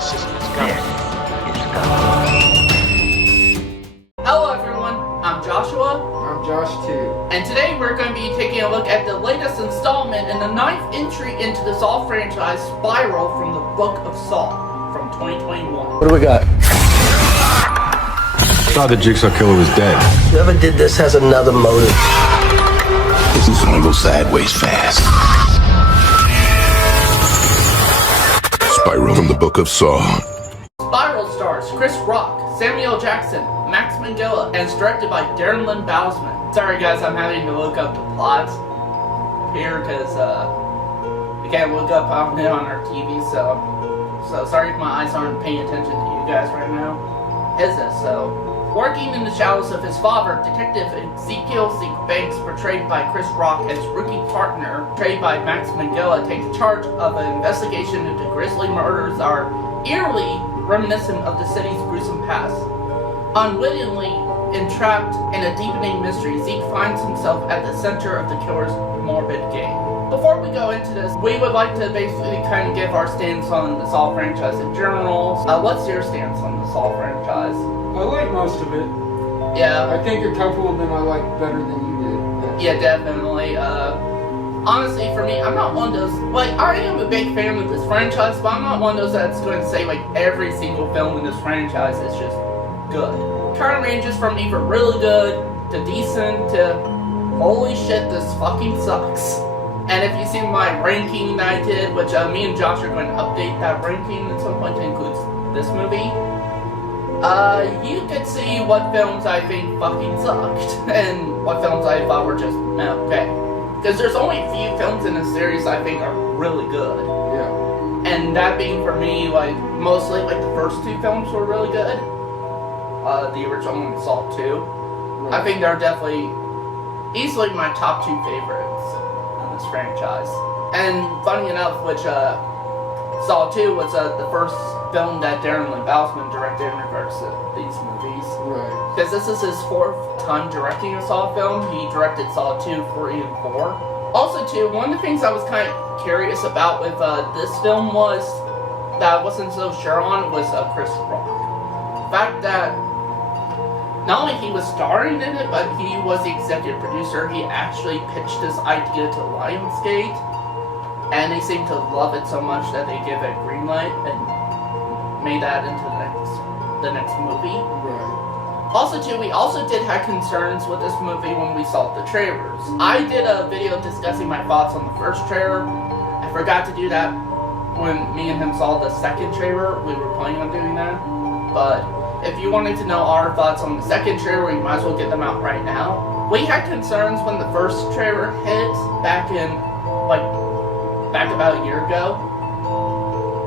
cynicism is gone. Hello everyone, I'm Joshua. I'm Josh too. And today we're going to be taking a look at the latest installment and the 9th entry into the Saw franchise, Spiral from the Book of Saw from 2021. What do we got? Thought the Jigsaw Killer was dead. Whoever did this has another motive. This is gonna go sideways fast. Spiral from the Book of Saw. Spiral stars Chris Rock, Samuel Jackson, Max Minghella, and is directed by Darren Lynn Bousman. Sorry guys, I'm having to look up the plot here because we can't look up on it on our TV, so sorry if my eyes aren't paying attention to you guys right now. Working in the shadows of his father, Detective Ezekiel Banks, portrayed by Chris Rock, and his rookie partner, portrayed by Max Minghella, take charge of an investigation into grisly murders that are eerily reminiscent of the city's gruesome past. Unwittingly entrapped in a deepening mystery, Zeke finds himself at the center of the killer's morbid game. Before we go into this, we would like to basically kind of give our stance on the Saw franchise in general. What's your stance on the Saw franchise? I like most of it. Yeah. I think a couple of them I like better than you did. Yeah, definitely. Honestly, for me, I'm not one of those, I am a big fan of this franchise, but I'm not one of those that's going to say, every single film in this franchise is just good. It kind of ranges from either really good, to decent, to holy shit, this fucking sucks. And if you see my ranking that I did, which me and Josh are going to update that ranking at some point to include this movie, you could see what films I think fucking sucked, and what films I thought were just okay. Because there's only a few films in this series I think are really good. Yeah. And that being for me, mostly the first two films were really good. The original one, Saw 2. Right. I think they're definitely, easily my top 2 favorites in this franchise. And funny enough, Saw 2 was the first film that Darren Lynn Bousman directed in regards to these movies. Right. Because this is his 4th time directing a Saw film. He directed Saw 2, 3, and 4. Also, too, one of the things I was kind of curious about with this film was, that I wasn't so sure on, was Chris Rock. The fact that not only he was starring in it, but he was the executive producer. He actually pitched this idea to Lionsgate, and they seemed to love it so much that they gave it a green light and made that into the next movie. Right. Also, too, we also did have concerns with this movie when we saw the trailers. I did a video discussing my thoughts on the first trailer. I forgot to do that when me and him saw the second trailer. We were planning on doing that. But if you wanted to know our thoughts on the second trailer, we might as well get them out right now. We had concerns when the first trailer hit back about a year ago.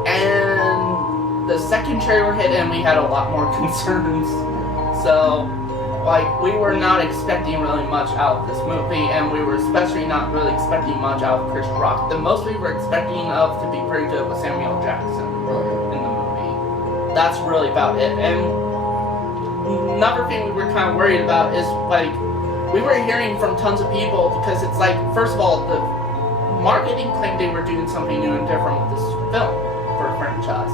And the second trailer hit and we had a lot more concerns. So, we were not expecting really much out of this movie, and we were especially not really expecting much out of Chris Rock. The most we were expecting of to be pretty good was Samuel Jackson in the movie. That's really about it. And another thing we were kind of worried about is, we were hearing from tons of people, because it's first of all, the marketing claimed they were doing something new and different with this film for a franchise.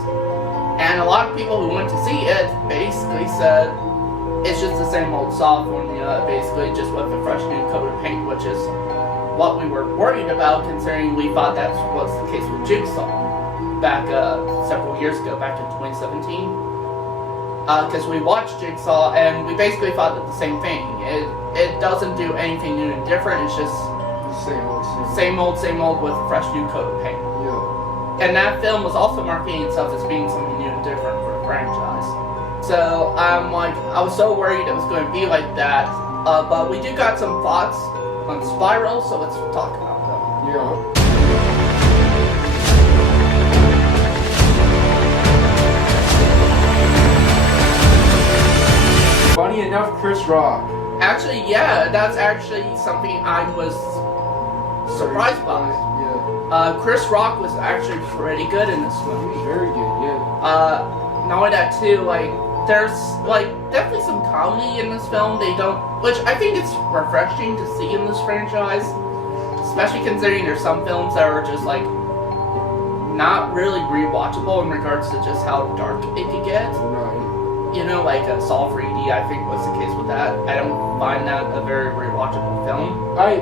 And a lot of people who went to see it basically said it's just the same old Saw formula, basically just with a fresh new coat of paint, which is what we were worried about, considering we thought that was the case with Jigsaw back several years ago, back in 2017. Because we watched Jigsaw and we basically thought that the same thing. It doesn't do anything new and different, it's just same old with a fresh new coat of paint. Yeah. And that film was also marketing itself as being something new and different for a franchise. So I was so worried it was going to be like that. But we do got some thoughts on Spiral, so let's talk about them. Yeah. Funny enough, Chris Rock. Actually, yeah, that's actually something I was surprised by. Yeah. Chris Rock was actually pretty good in this movie. Very good, yeah. Not only that too, there's definitely some comedy in this film. Which I think it's refreshing to see in this franchise, especially considering there's some films that are just not really rewatchable in regards to just how dark it could get. Right. You know, like Saw 3D, I think was the case with that. I don't find that a very rewatchable film. I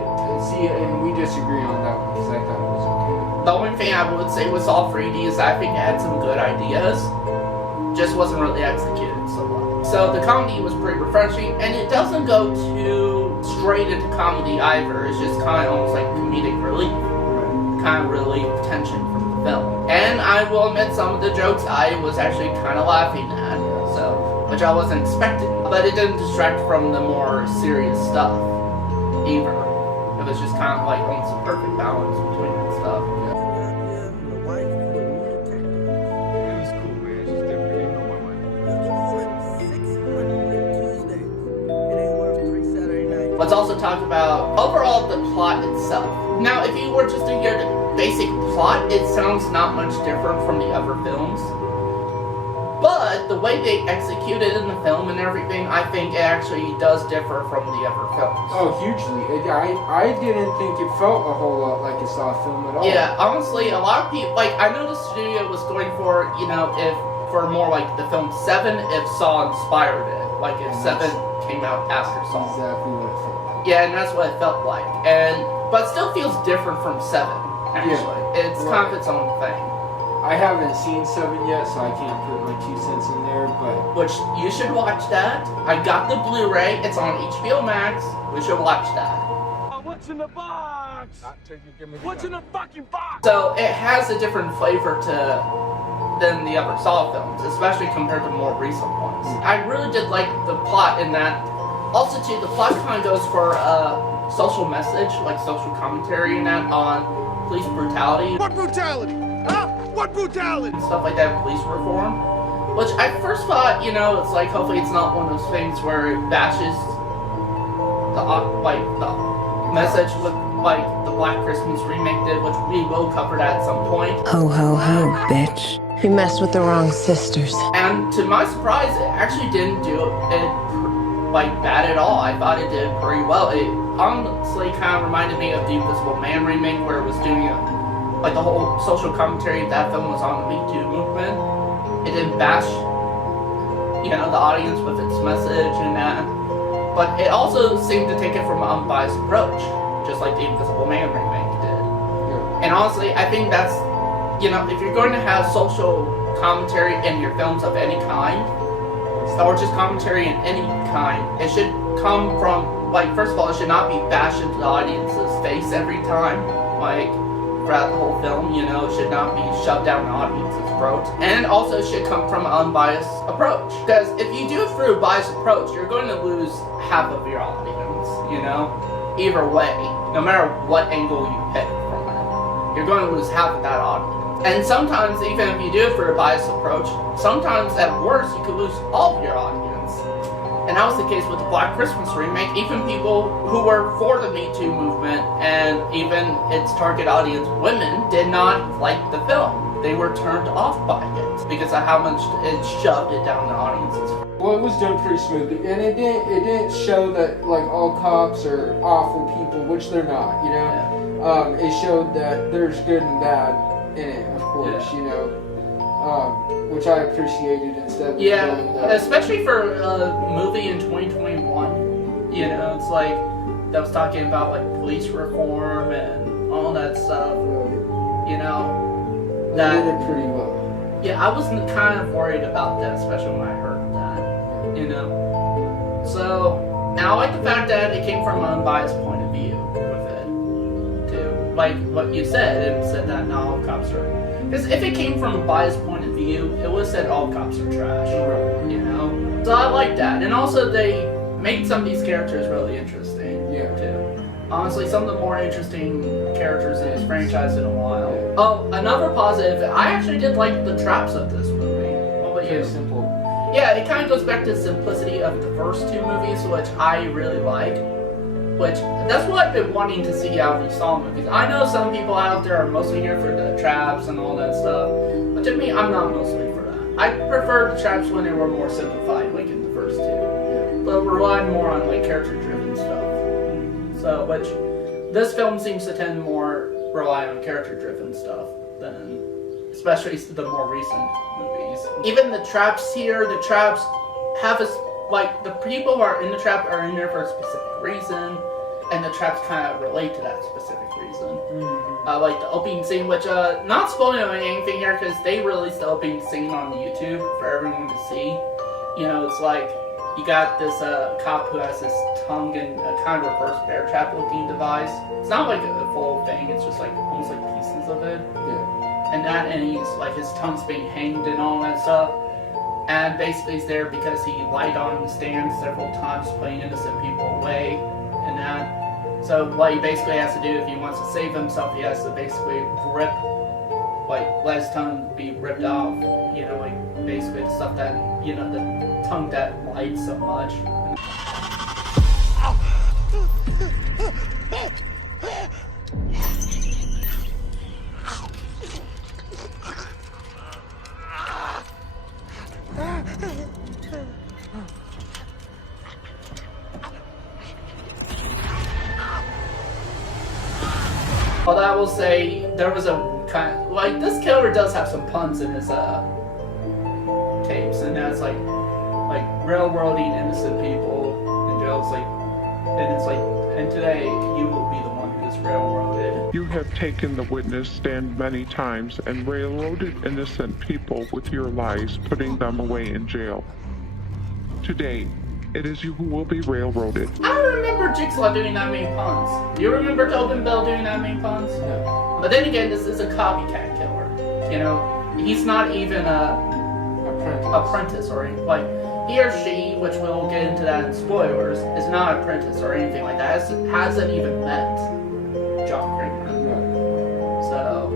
see, and we disagree on that one because I thought it was okay. The only thing I would say with Saw 3D is I think it had some good ideas, just wasn't really executed so well. So the comedy was pretty refreshing, and it doesn't go too straight into comedy either. It's just kind of almost like comedic relief, kind of relieve tension from the film. And I will admit some of the jokes I was actually kind of laughing at, so which I wasn't expecting. But it didn't distract from the more serious stuff either. It was just kind of like almost a perfect balance between that stuff. Let's also talk about overall the plot itself. Now, if you were just to hear the basic plot, it sounds not much different from the other films. But the way they execute it in the film and everything, I think it actually does differ from the other films. Oh, hugely. I didn't think it felt a whole lot like a Saw film at all. Yeah, honestly, a lot of people, like, I know the studio was going for, you know, if for more like the film 7, if Saw inspired it. Like if 7 came out after Saw. Exactly what it felt like. Yeah, and that's what it felt like. But it still feels different from 7, actually. Yeah, it's kind of its own thing. I haven't seen 7 yet, so I can't put my 2 cents in there, but... Which, you should watch that. I got the Blu-ray. It's on HBO Max. We should watch that. What's in the box? What's in the fucking box? So, it has a different flavor than the other Saw films, especially compared to more recent ones. I really did like the plot in that. Also, too, the plot kind of goes for a social message, like social commentary in that on police brutality. What brutality? Huh? What brutality? And stuff like that, police reform. Which I first thought, you know, it's like hopefully it's not one of those things where it bashes the message with like the Black Christmas remake did, which we will cover that at some point. Ho ho ho, bitch. You messed with the wrong sisters. And to my surprise, it actually didn't do it like bad at all. I thought it did pretty well. It honestly kind of reminded me of the Invisible Man remake, where it was doing like the whole social commentary that film was on the Me Too movement. It didn't bash, you know, the audience with its message and that, but it also seemed to take it from an unbiased approach, just like the Invisible Man remake did. Yeah. And honestly, I think that's, you know, if you're going to have social commentary in your films of any kind, or just commentary in any kind, it should come from, like, first of all, it should not be bashed into the audience's face every time, like, throughout the whole film, you know, it should not be shoved down the audience's throat. And also it should come from an unbiased approach. Because if you do it through a biased approach, you're going to lose half of your audience, you know? Either way, no matter what angle you pick from it, you're going to lose half of that audience. And sometimes, even if you do it for a biased approach, sometimes at worst, you could lose all of your audience. And that was the case with the Black Christmas remake. Even people who were for the Me Too movement and even its target audience, women, did not like the film. They were turned off by it because of how much it shoved it down the audience's. Well, it was done pretty smoothly, and it didn't show that like all cops are awful people, which they're not. You know, yeah. It showed that there's good and bad in it, of course. Yeah. You know. Which I appreciated instead of especially for a movie in 2021, you know, it's like that was talking about like police reform and all that stuff, you know, that did it pretty well. Yeah, I was kind of worried about that, especially when I heard that, you know. So now I like the fact that it came from an unbiased point of view with it, too, like what you said, and said that not all cops are. Because if it came from a biased point of view, it would have said all cops are trash, you know? So I like that. And also they made some of these characters really interesting, too. Honestly, some of the more interesting characters in this franchise in a while. Yeah. Oh, another positive, I actually did like the traps of this movie. What about you? Simple. Yeah, it kind of goes back to the simplicity of the first 2 movies, which I really like. Which, that's what I've been wanting to see out of these Saw movies. I know some people out there are mostly here for the traps and all that stuff, but to me, I'm not mostly for that. I prefer the traps when they were more simplified, like in the first 2, but relying more on like character-driven stuff. So, which this film seems to tend more rely on character-driven stuff than especially the more recent movies. Even the traps here, the traps have like, the people who are in the trap are in there for a specific reason, and the traps kind of relate to that specific reason. Like the opening scene, which, not spoiling anything here, because they released the opening scene on YouTube for everyone to see. You know, it's like, you got this cop who has his tongue in a kind of reverse bear trap looking device. It's not like a full thing, it's just like almost like pieces of it. Yeah. And he's like, his tongue's being hanged and all that stuff. And basically he's there because he lied on the stand several times, putting innocent people away and that. So what he basically has to do if he wants to save himself, he has to basically let his tongue be ripped off. You know, like basically the stuff that, you know, the tongue that lied so much. Although I will say, there was a kind of, like, this killer does have some puns in his tapes, and that's like railroading innocent people in jail. It's like, and today you will be the one who is railroaded. You have taken the witness stand many times and railroaded innocent people with your lies, putting them away in jail. Today, it is you who will be railroaded. I don't remember Jigsaw doing that many puns. Do you remember Tobin Bell doing that many puns? No. But then again, this is a copycat killer. You know, he's not even a apprentice or anything. Like, he or she, which we'll get into that in spoilers, is not an apprentice or anything like that. Hasn't even met John Kramer. Right. So,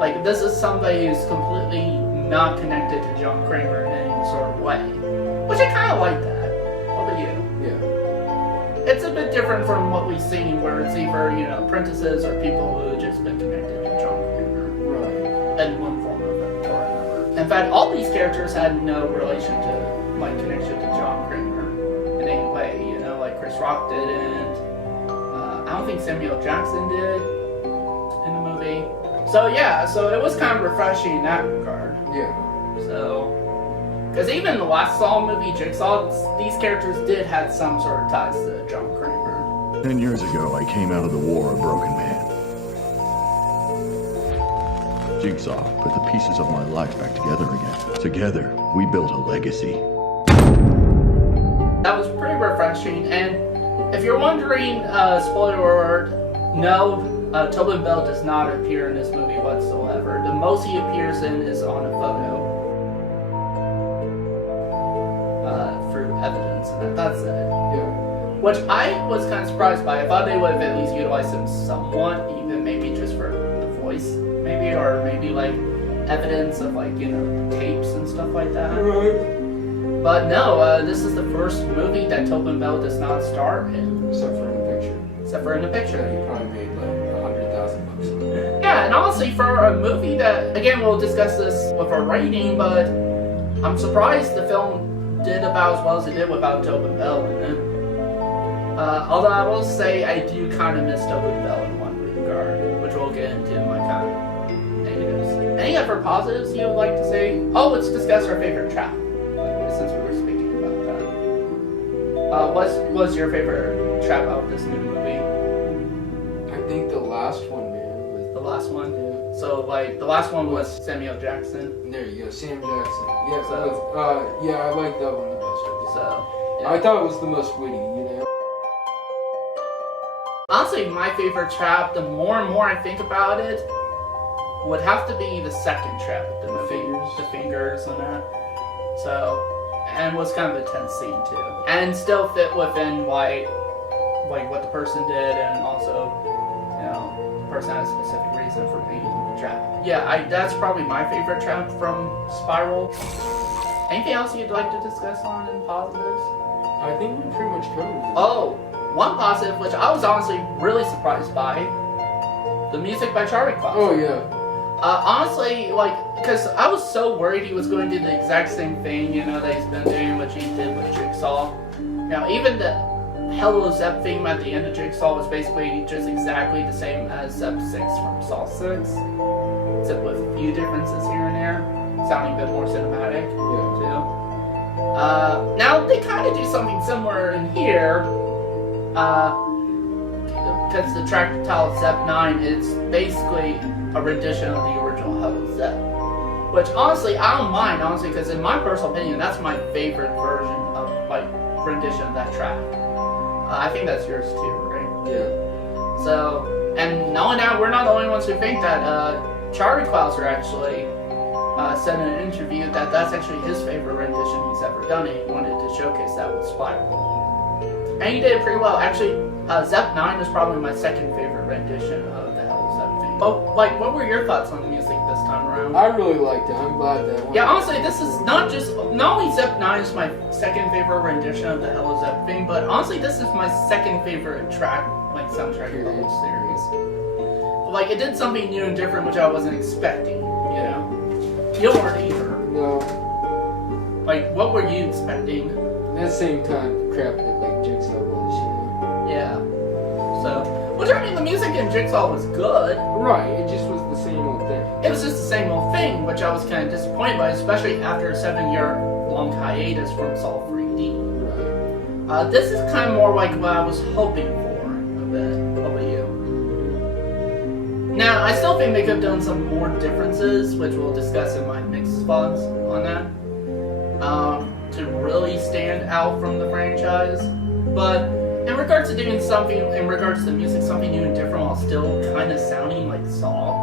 like, this is somebody who's completely not connected to John Kramer in any sort of way. Which I kind of like that. What about you? Yeah. It's a bit different from what we've seen, where it's either, you know, apprentices or people who have just been connected to John Kramer. Right. In one form or another. In fact, all these characters had no relation to, like, connection to John Kramer in any way. You know, like Chris Rock didn't. I don't think Samuel Jackson did in the movie. So yeah, so it was kind of refreshing in that regard. Yeah. So, because even the last Saw movie, Jigsaw, these characters did have some sort of ties to John Kramer. 10 years ago, I came out of the war a broken man. Jigsaw put the pieces of my life back together again. Together, we built a legacy. That was pretty refreshing, and if you're wondering, spoiler alert, no, Tobin Bell does not appear in this movie whatsoever. The most he appears in is on a photo. For evidence, and that's it. Yeah. Which I was kind of surprised by. I thought they would have at least utilized him somewhat, even maybe just for the voice, maybe, or maybe like evidence of, like, you know, tapes and stuff like that. Right. But no, this is the first movie that Tobin Bell does not star in. Except for in the picture. Except for in the picture. He probably made like $100,000. Yeah, and honestly, for a movie that, again, we'll discuss this with our rating, but I'm surprised the film did about as well as it did without Tobin Bell in it. Although I will say I do kind of miss Tobin Bell in one regard, which we'll get into in my kind of negatives. Any other positives you would like to say? Oh, let's discuss our favorite trap, since we were speaking about that. What was your favorite trap out of this new movie? I think the last one, man. The last one? So, like, the last one was Samuel Jackson. There you go, Sam Jackson. Yeah, So- yeah, I like that one the best. So, yeah. I thought it was the most witty, you know? Honestly, my favorite trap, the more and more I think about it, would have to be the second trap, the fingers and that. So, and was kind of a tense scene too, and still fit within like what the person did, and also, you know, the person had a specific reason for being trapped. Yeah, that's probably my favorite trap from Spiral. Anything else you'd like to discuss on in positives? I think we pretty much covered it. Oh, one positive, which I was honestly really surprised by, the music by Charlie Clough. Oh, yeah. Honestly, like, because I was so worried he was going to do the exact same thing, you know, that he's been doing, which he did with Jigsaw. You know, even the Hello Zep theme at the end of Jigsaw was basically just exactly the same as Zep 6 from Saw 6, except with a few differences here and there, sounding a bit more cinematic, too. Now, they kind of do something similar in here, because the track title Zep 9 is basically a rendition of the original Hello Zep. Which, honestly, I don't mind, because in my personal opinion, that's my favorite version of, rendition of that track. I think that's yours too, right? Yeah. So, and knowing that, we're not the only ones who think that. Charlie Klauser actually said in an interview that that's actually his favorite rendition he's ever done, and he wanted to showcase that with Spiral. And he did it pretty well. Actually, Zep 9 is probably my second favorite rendition of the Hello Zep theme. But, what were your thoughts on the music this time around? I really liked it. I'm glad that one. Yeah, honestly, this is not only Zep 9 is my second favorite rendition of the Hello Zep theme, but honestly, this is my second favorite track, soundtrack of the whole series. It did something new and different, which I wasn't expecting, you know? You weren't either. No. What were you expecting? That same kind of crap that, Jigsaw was, Yeah. So, which, I mean, the music in Jigsaw was good. Right, it just was the same old thing. It was just the same old thing, which I was kind of disappointed by, especially after a 7-year-long hiatus from Saw 3D. Right. This is kind of more like what I was hoping for a bit. What about you? Now, I still think they could have done some more differences, which we'll discuss in my mixed spots on that, to really stand out from the franchise. But in regards to doing something, in regards to the music, something new and different while still kind of sounding like Saw,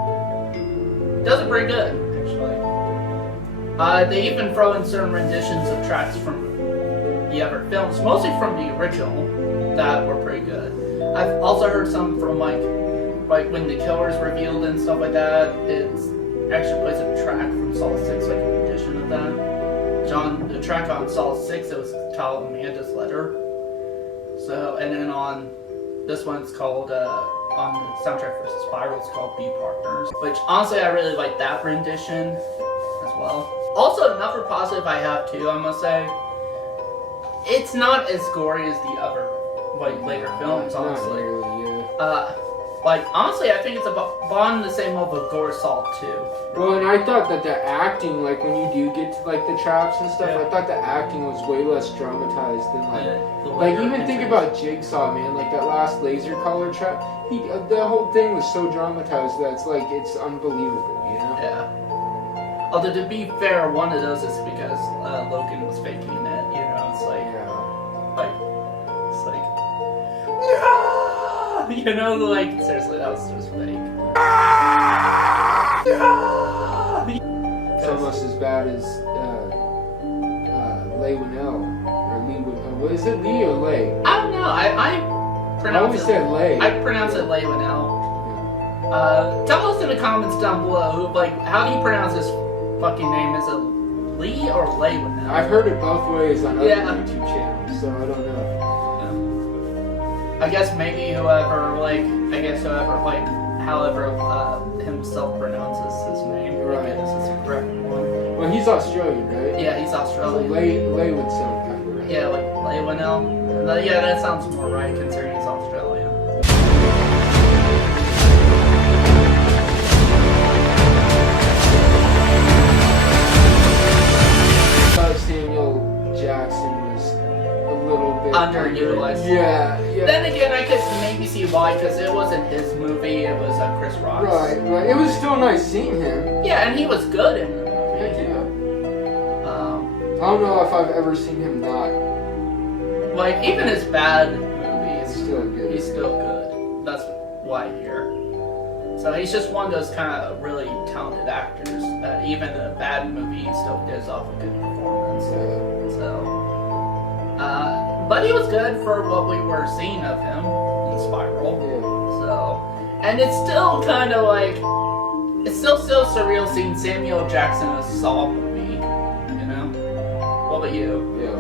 does it pretty good, actually. They even throw in certain renditions of tracks from the other films, mostly from the original, that were pretty good. I've also heard some from like when the killer's revealed and stuff like that. It actually plays a track from Saw 6, a rendition of that. The track on Saw 6, it was titled Amanda's Letter. So, and then on this one, it's called, on the soundtrack for Spiral, it's called Be Partners. Which, honestly, I really like that rendition as well. Also, another positive I have, too, I must say, it's not as gory as the other, later films, honestly. Not really, yeah. Honestly, I think it's on the same level of Gore Saw 2. Well, and I thought that the acting, when you do get to, the traps and stuff, I thought the acting was way less dramatized than, even think about Jigsaw, man, that last laser color trap, the whole thing was so dramatized that it's unbelievable, you know? Yeah. Although, to be fair, one of those is because Logan was faking it, you know, it's Yeah. you know, seriously, that was just fake. It's almost as bad as Leigh Whannell, or Lee Whannell. Is it Lee or Leigh? I don't know, I always said Leigh. I pronounce it Leigh Whannell. Tell us in the comments down below, how do you pronounce this fucking name? Is it Lee or Leigh Whannell? I've heard it both ways on other YouTube channels, so I don't know. I guess maybe however himself pronounces his name. Right. I guess is the correct one. Well, he's Australian, right? Yeah, he's So Australian. Leigh would sound kind of right. Yeah, Leigh Whannell. Yeah, that sounds more right considering he's Australian. Samuel Jackson was a little bit Underutilized. Yeah. Then again, I could maybe see why, because it wasn't his movie, it was Chris Rock's. Right. It was still nice seeing him. Yeah, and he was good in the movie. Yeah. I don't know if I've ever seen him not. Even his bad movies, Still good. he's still good. That's why here. So he's just one of those kind of really talented actors that even in a bad movie, he still gives off a good performance. But he was good for what we were seeing of him in Spiral. Yeah. And it's still kind of it's still so surreal seeing Samuel Jackson in a Saw movie, you know? What about you? Yeah.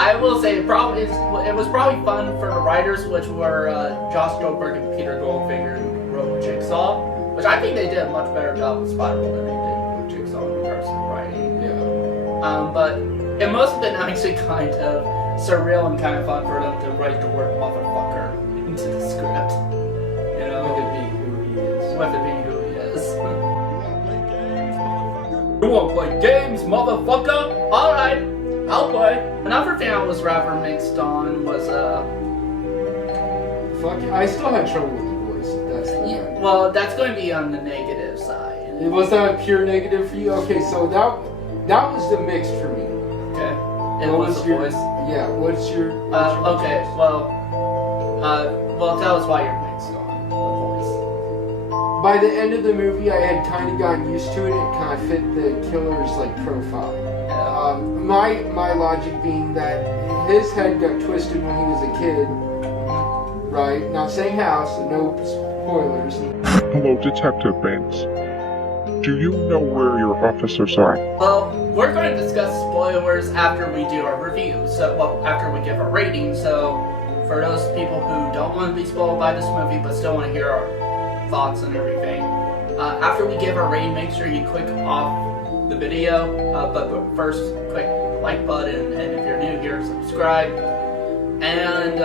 I will say it was probably fun for the writers, which were Josh Goldberg and Peter Goldfinger, who wrote Jigsaw, which I think they did a much better job with Spiral than they did with Jigsaw in regards to writing. Yeah. But it must have been actually kind of surreal and kind of fun for them to write the word motherfucker into the script. You know, With it being who he is. with it being who he is. You wanna play games, motherfucker? Alright, I'll play. Another thing I was rather mixed on was, Fuck, I still had trouble with the voice. That's the well, that's going to be on the negative side. Was that a pure negative for you? Okay, so that was the mixed for me. Okay. It What was the your voice. Yeah, what's your Okay, well, tell us why you're mixed on the voice. By the end of the movie, I had kind of gotten used to it. It kind of fit the killer's like profile. Yeah. My logic being that his head got twisted when he was a kid. Right? Not saying how, so no spoilers. Hello, Detective Banks. Do you know where your officers are? Well, we're going to discuss spoilers after we do our review. So, well, after we give our rating. So, for those people who don't want to be spoiled by this movie but still want to hear our thoughts and everything, after we give our rating, make sure you click off the video. But first, click the like button, and if you're new here, subscribe. And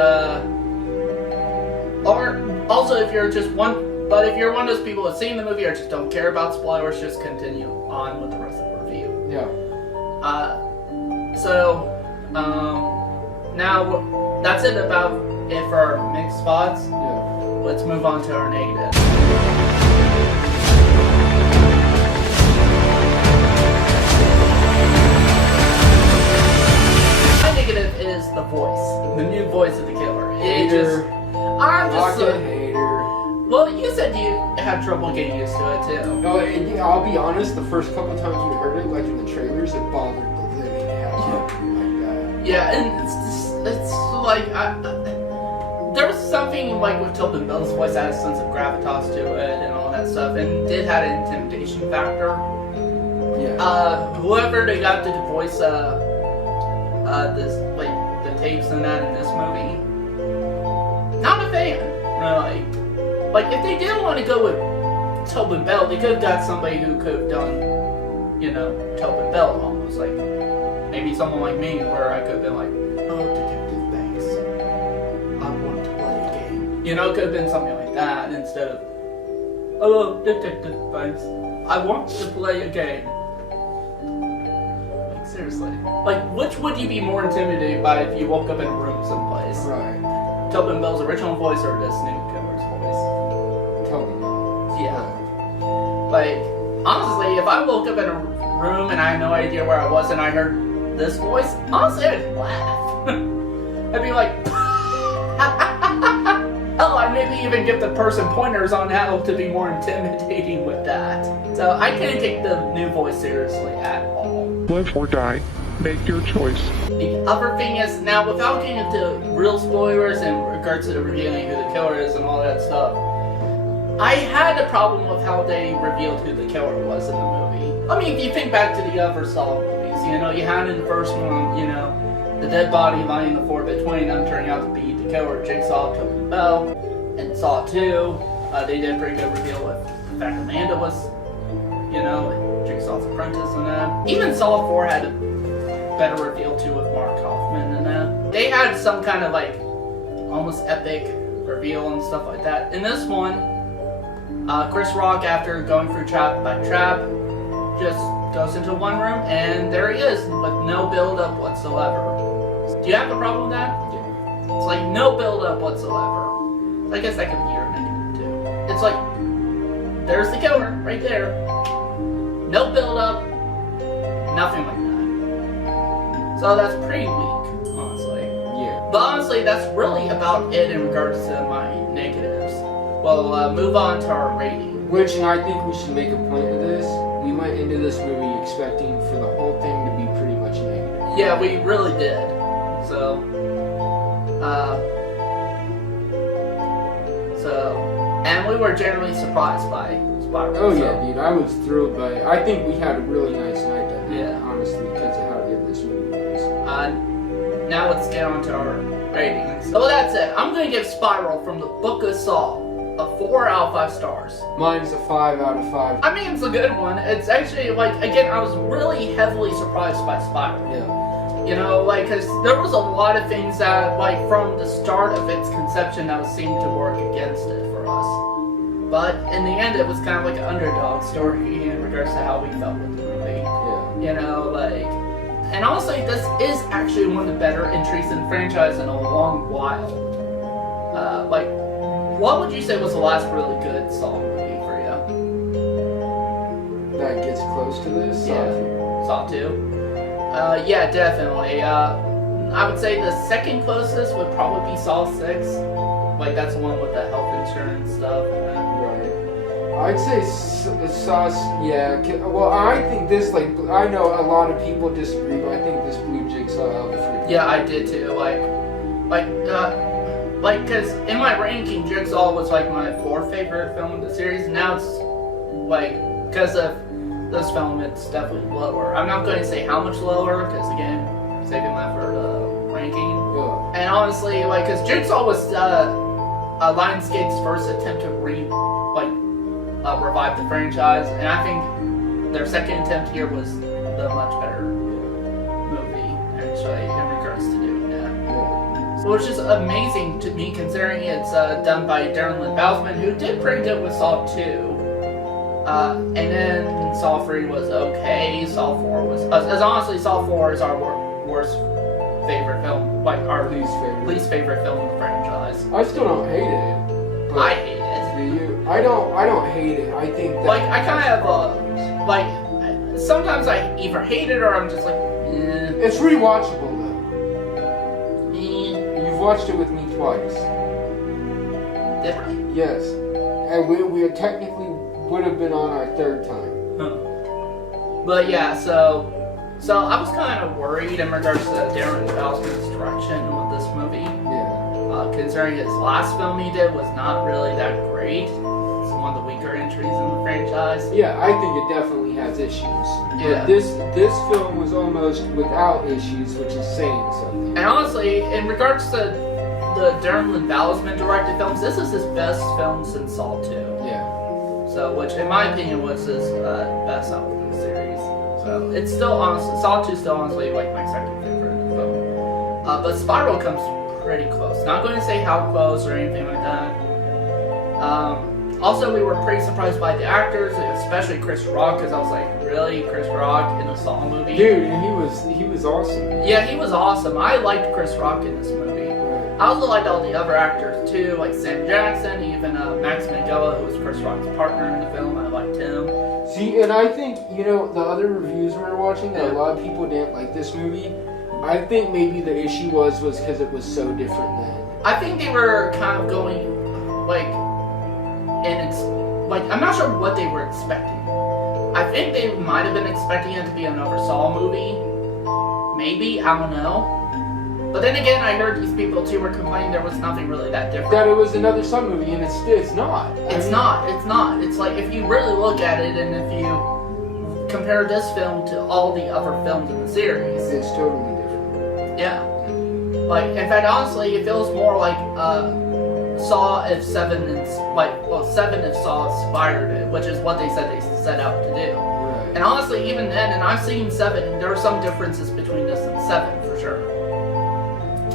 or also, if you're one of those people that's seen the movie or just don't care about spoilers, just continue on with the rest of the review. Yeah. Now that's it about it for our mixed spots. Yeah. Let's move on to our negative. My negative is the voice, the new voice of the killer. I'm just Fucking hater. Well, you said you had trouble getting used to it too. No, and I'll be honest. The first couple times we heard it, like in the trailers, it bothered the living hell out of me like that. Yeah, and it's like there was something like with Tobin Bell's voice that had a sense of gravitas to it and all that stuff, and did have an intimidation factor. Yeah. Whoever they got to voice this like the tapes and that in this movie, not a fan. Really. Like if they didn't want to go with Tobin Bell, they could have got somebody who could have done, you know, Tobin Bell almost like maybe someone like me where I could have been like, oh, Detective Banks, I want to play a game. You know, it could have been something like that instead of, oh, Detective Banks, I want to play a game. Like seriously, like which would you be more intimidated by if you woke up in a room someplace? Right. Tobin Bell's original voice or this new killer's voice? Totally not. Yeah. Like, honestly, if I woke up in a room and I had no idea where I was and I heard this voice, honestly, I'd laugh. I'd be like, hell, I'd maybe even give the person pointers on how to be more intimidating with that. So I can't take the new voice seriously at all. Live or die. Make your choice. The other thing is, now without getting into real spoilers in regards to the revealing who the killer is and all that stuff, I had a problem with how they revealed who the killer was in the movie. I mean, if you think back to the other Saw movies, you know, you had in the first one, you know, the dead body lying on the floor between them turning out to be the killer, Jigsaw, Tobin Bell. In Saw 2, they did a pretty good reveal with the fact Amanda was, you know, Jigsaw's apprentice and that. Even Saw 4 had a better reveal too with Mark Hoffman and that. They had some kind of like almost epic reveal and stuff like that. In this one, Chris Rock, after going through trap by trap, just goes into one room and there he is with no build up whatsoever. Do you have a problem with that? Yeah. It's like no build up whatsoever. I guess that could be your negative too. It's like there's the killer right there. No build up, nothing like that. So that's pretty weak, honestly. Yeah. But honestly, that's really about it in regards to my negatives. Well, move on to our rating. Which, and I think we should make a point of this. We went into this movie expecting for the whole thing to be pretty much negative. Yeah, we really did. So, and we were generally surprised by Spiral. Oh yeah, dude, I was thrilled by it. I think we had a really nice night that night, Yeah. honestly, because of how good this movie was. Now let's get on to our ratings. So that's it. I'm going to give Spiral from the Book of Saw a 4 out of 5 stars. Mine's a 5 out of 5. I mean, it's a good one. It's actually, like, again, I was really heavily surprised by Spiral. Yeah. You know, like, because there was a lot of things that, like, from the start of its conception that seemed to work against it for us. But in the end, it was kind of like an underdog story in regards to how we felt with the movie. Yeah. You know, like, and honestly, this is actually one of the better entries in the franchise in a long while. Like, what would you say was the last really good Saw movie for you? That gets close to this. Yeah. Saw 2. Yeah, definitely. I would say the second closest would probably be Saw 6. Like, that's the one with the health insurance stuff. Right. I'd say Saw. Yeah. Well, I think this. Like, I know a lot of people disagree, but I think this blew Jigsaw out of the freaking. Yeah, I did too. Because in my ranking, Jigsaw was like my 4th favorite film of the series. Now it's like, because of this film, it's definitely lower. I'm not going to say how much lower, because again, saving that for the ranking. Yeah. And honestly, like, because Jigsaw was Lionsgate's first attempt to revive the franchise, and I think their second attempt here was the much better movie, actually, in regards to doing that. Which is amazing to me, considering it's done by Darren Lynn Bousman, who did pretty good with Saw 2. And then Saw 3 was okay. Saw 4 was... as honestly, Saw 4 is our worst favorite film. Like, our least favorite film in the franchise. I still don't hate it. I hate it. Do you? I don't hate it. I think that... Like, I kind of have like, sometimes I either hate it or I'm just like, eh. It's rewatchable, though. Eh. You've watched it with me twice. Did I? Yes. And we technically would have been on our 3rd time. Huh. But yeah, so I was kind of worried in regards to Darren Bousman's direction with this movie. Yeah. Considering his last film he did was not really that great. It's one of the weaker entries in the franchise. Yeah, I think it definitely has issues. Yeah. But this film was almost without issues, which is saying something. And honestly, in regards to the Darren Lynn Bousman directed films, this is his best film since Saw 2. Yeah. So, which in my opinion was his best out of the series. So, it's still honestly, Saw 2 is still honestly like my second favorite film. But Spiral comes pretty close. Not going to say how close or anything like that. Also, we were pretty surprised by the actors, especially Chris Rock, because I was like, really, Chris Rock in a Saw movie? Dude, he was awesome. Yeah, he was awesome. I liked Chris Rock in this movie. I also liked all the other actors too, like Sam Jackson, even Max Minghella, who was Chris Rock's partner in the film. I liked him. See, and I think, the other reviews we were watching, that a lot of people didn't like this movie. I think maybe the issue was because it was so different then. I think they were kind of going, and it's, I'm not sure what they were expecting. I think they might have been expecting it to be another Saw movie. Maybe, I don't know. But then again, I heard these people too were complaining there was nothing really that different. That it was another Saw movie, and it's not. It's not. It's like, if you really look at it, and if you compare this film to all the other films in the series, it's totally different. Yeah. Like, in fact, honestly, it feels more like Saw if 7 if Saw inspired it, which is what they said they set out to do. Right. And honestly, even then, and I've seen 7, there are some differences between this and 7 for sure.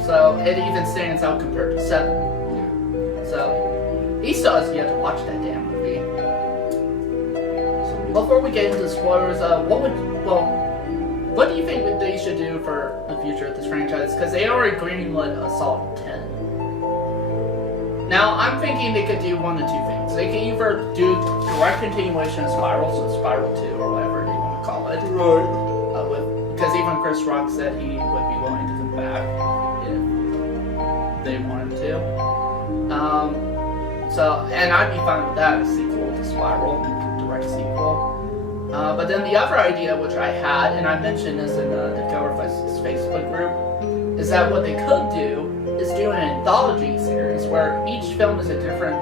So it even stands out compared to 7. Yeah. So he still has yet to watch that damn movie. Before we get into spoilers, what do you think that they should do for the future of this franchise? Because they already greenlit Assault 10. Now I'm thinking they could do one of two things. They could either do direct continuation of Spiral, so Spiral 2 or whatever they want to call it. Right. Because even Chris Rock said he would be willing to come back if they wanted to. And I'd be fine with that, a sequel to Spiral, direct sequel. But then the other idea, which I had, and I mentioned this in the Killer Fest's Facebook group, is that what they could do is do an anthology series where each film is a different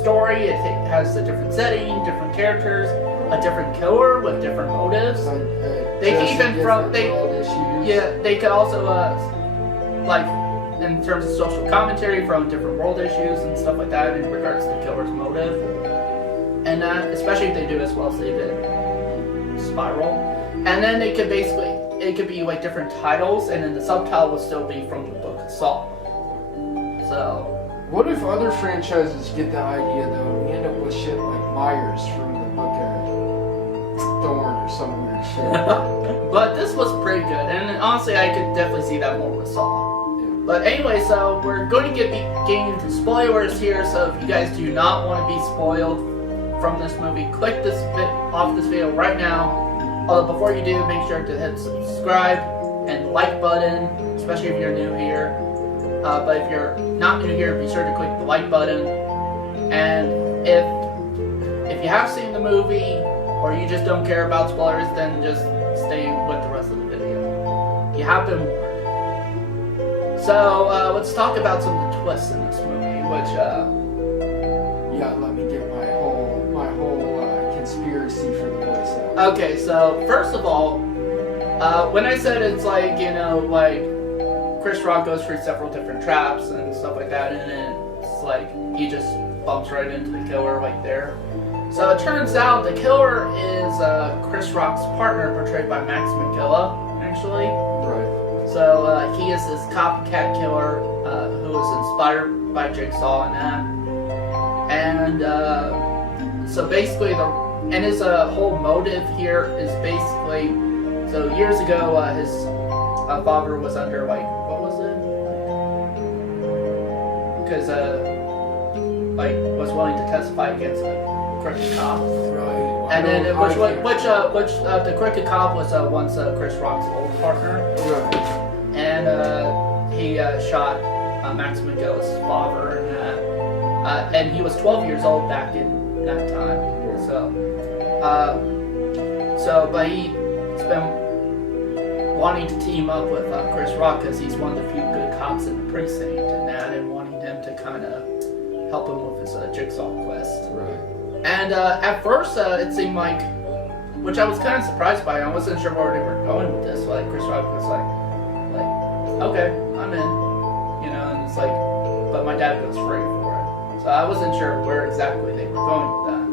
story, it has a different setting, different characters, a different killer with different motives. They could even they could also in terms of social commentary from different world issues and stuff like that in regards to the killer's motive, and especially if they do as well as they did Spiral, and then they could basically it could be like different titles, and then the subtitle would still be from the book of Saw. So. What if other franchises get the idea though, and we end up with shit like Myers from the book of Thorn or some weird shit? But this was pretty good, and honestly, I could definitely see that more with Saw. But anyway, so we're going to get getting into spoilers here, so if you guys do not want to be spoiled from this movie, click this off this video right now. Although before you do, make sure to hit subscribe and like button, especially if you're new here. But if you're not new here, be sure to click the like button. And if you have seen the movie, or you just don't care about spoilers, then just stay with the rest of the video. You have been warned. So, let's talk about some of the twists in this movie, which, yeah, let me get my whole conspiracy for the voice out. Okay, so, first of all, when I said it's like, you know, like, Chris Rock goes through several different traps and stuff like that, and then it's like, he just bumps right into the killer right there. So, it turns out the killer is, Chris Rock's partner, portrayed by Max Minghella, actually. Right. So he is this copycat killer who was inspired by Jigsaw and that. And so basically, his whole motive here is basically, so years ago, his father was under, like, what was it? Because, like, was willing to testify against a crooked cop. Right. And then, the crooked cop was once Chris Rock's old partner. Right. And he shot Max Minghella's father, and he was 12 years old back in that time. But he's been wanting to team up with Chris Rock because he's one of the few good cops in the precinct, and wanting him to kind of help him with his Jigsaw quest. Right. And at first, it seemed like, which I was kind of surprised by. I wasn't sure where they were going with this. Like Chris Rock was like, okay, I'm in, you know, and it's like, but my dad goes free for it. So I wasn't sure where exactly they were going with that.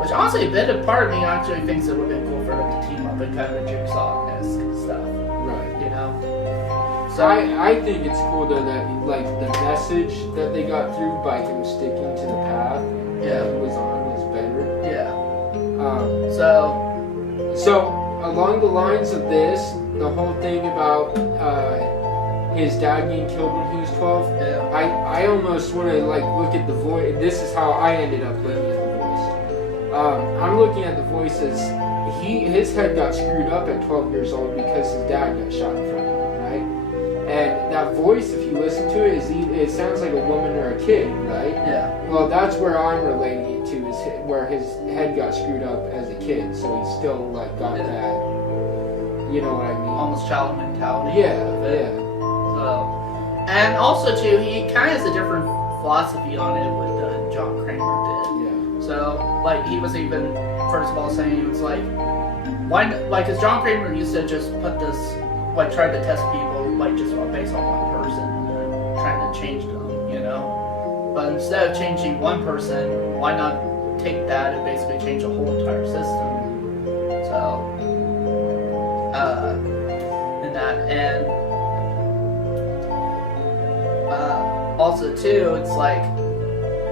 Which honestly, a part of me actually thinks it would have been cool for them to team up and kind of a Jigsaw-esque stuff. Right. You know? So I think it's cool though that, like, the message that they got through by him sticking to the path that he was on was better. Yeah. So along the lines of this, the whole thing about his dad getting killed when he was 12, I almost want to like look at the voice. This is how I ended up looking at the voice. I'm looking at the voice as his head got screwed up at 12 years old because his dad got shot in front of him, right? And that voice, if you listen to it, it sounds like a woman or a kid, right? Yeah. Well, that's where I'm relating it to, is where his head got screwed up as a kid, so he still like got that. You know what I mean? Almost child mentality. Yeah. So, and also too, he kind of has a different philosophy on it what John Kramer did. Yeah. So, like, he was even, first of all, saying, he was like, why, like, because John Kramer used to just put this, like, try to test people, like, just based on one person, and trying to change them, you know? But instead of changing one person, why not take that and basically change the whole entire system? So, and also too, it's like,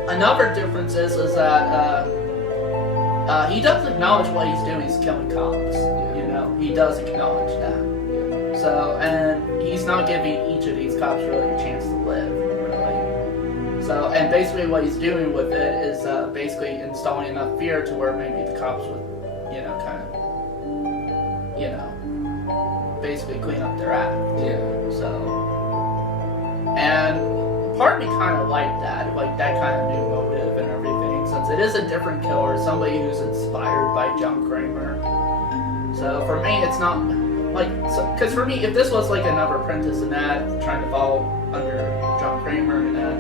another difference is that he does acknowledge what he's doing is killing cops. You know, he does acknowledge that. So, and he's not giving each of these cops really a chance to live, really. So, and basically what he's doing with it is basically installing enough fear to where maybe the cops would, you know, kind of, you know, basically clean up their act. Yeah. So, and part of me kind of liked that, like that kind of new motive and everything, since it is a different killer, somebody who's inspired by John Kramer. So for me, it's not like, because for me, if this was like another Apprentice and that, trying to fall under John Kramer and that,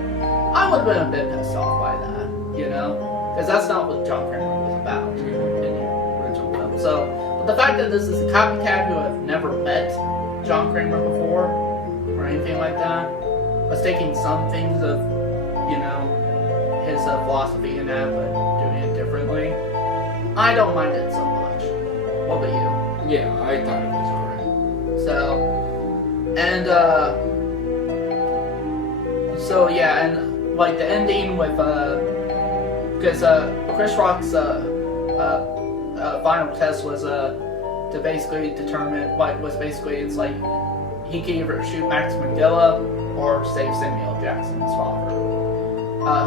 I would have been a bit pissed off by that, you know, because that's not what John Kramer was about in the original film. So. The fact that this is a copycat who have never met John Kramer before, or anything like that, was taking some things of, you know, his philosophy and that, but doing it differently, I don't mind it so much. What about you? Yeah, I thought it was alright. So yeah, and like the ending with because Chris Rock's final test was to basically determine what was basically it's like he could either shoot Max Mandela or save Samuel Jackson's father,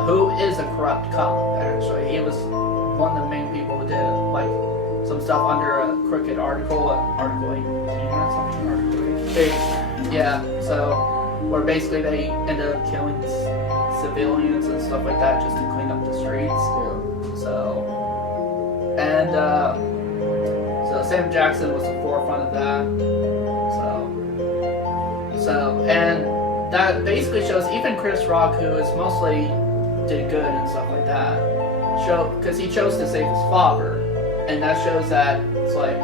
who is a corrupt cop. Actually, he was one of the main people who did like some stuff under a crooked article, Article 18 or something, Article 8. Yeah, so where basically they ended up killing civilians and stuff like that just to clean up the streets. Yeah. So Sam Jackson was the forefront of that. And that basically shows even Chris Rock, who is mostly did good and stuff like that, because he chose to save his father, and that shows that it's like,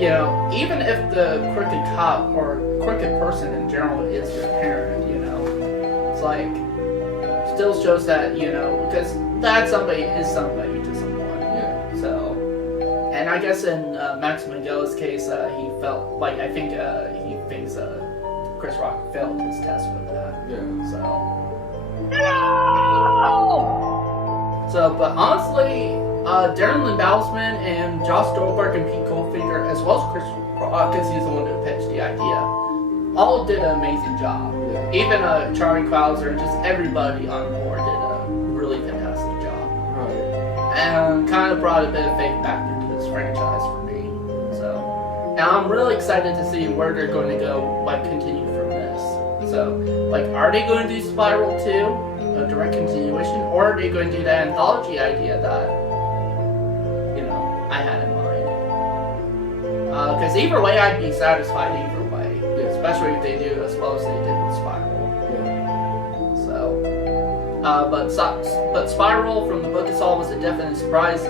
you know, even if the crooked cop or crooked person in general is your parent, you know, it's like still shows that, you know, because that somebody is somebody to someone. Yeah. So, and I guess in Max Mandela's case, he felt like he thinks Chris Rock failed his test with that. Yeah. So, but honestly, Darren Lynn Bousman and Josh Stolberg and Pete Goldfinger, as well as Chris Rock, because he's the one who pitched the idea, all did an amazing job. Yeah. Even Charlie Clouser and just everybody on board did a really fantastic job. Right. And kind of brought a bit of faith back into this franchise for me. So, and I'm really excited to see where they're going to go, like continue from this. So, like, are they going to do Spiral 2, a direct continuation, or are they going to do that anthology idea that, you know, I had in mind? Because either way, I'd be satisfied either way, especially if they do as well as they did with Spiral. Yeah. So, but Spiral from the Book of Saul was a definite surprise.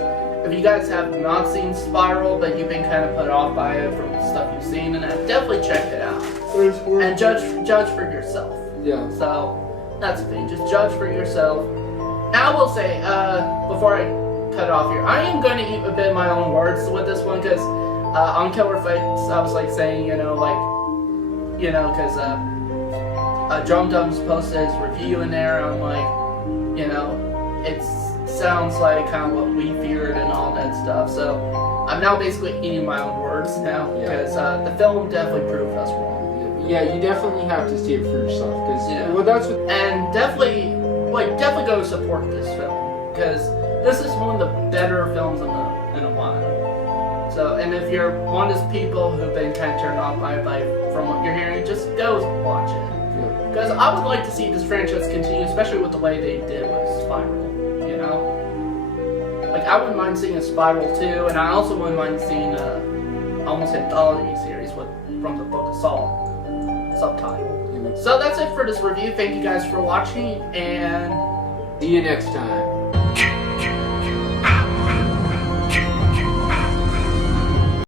If you guys have not seen Spiral, but you've been kind of put off by it from the stuff you've seen, and definitely check it out and judge for yourself. Yeah. So that's the thing, just judge for yourself. And I will say, before I cut off here, I am going to eat a bit of my own words with this one, because on Killer Fights, I was like saying, because Drum Dumbs posted his review in there. I'm like, it sounds like kind of what we feared and all that stuff. So I'm now basically eating my own words now, because the film definitely proved us wrong. Yeah, you definitely have to see it for yourself, because well, that's what. And definitely go support this film, because this is one of the better films in a while. So, and if you're one of those people who've been kind of turned off by from what you're hearing, just go watch it. Because I would like to see this franchise continue, especially with the way they did with Spiral. You know, like I wouldn't mind seeing a Spiral 2, and I also wouldn't mind seeing almost anthology series from the Book of Saul subtitle. So that's it for this review. Thank you guys for watching, and see you next time.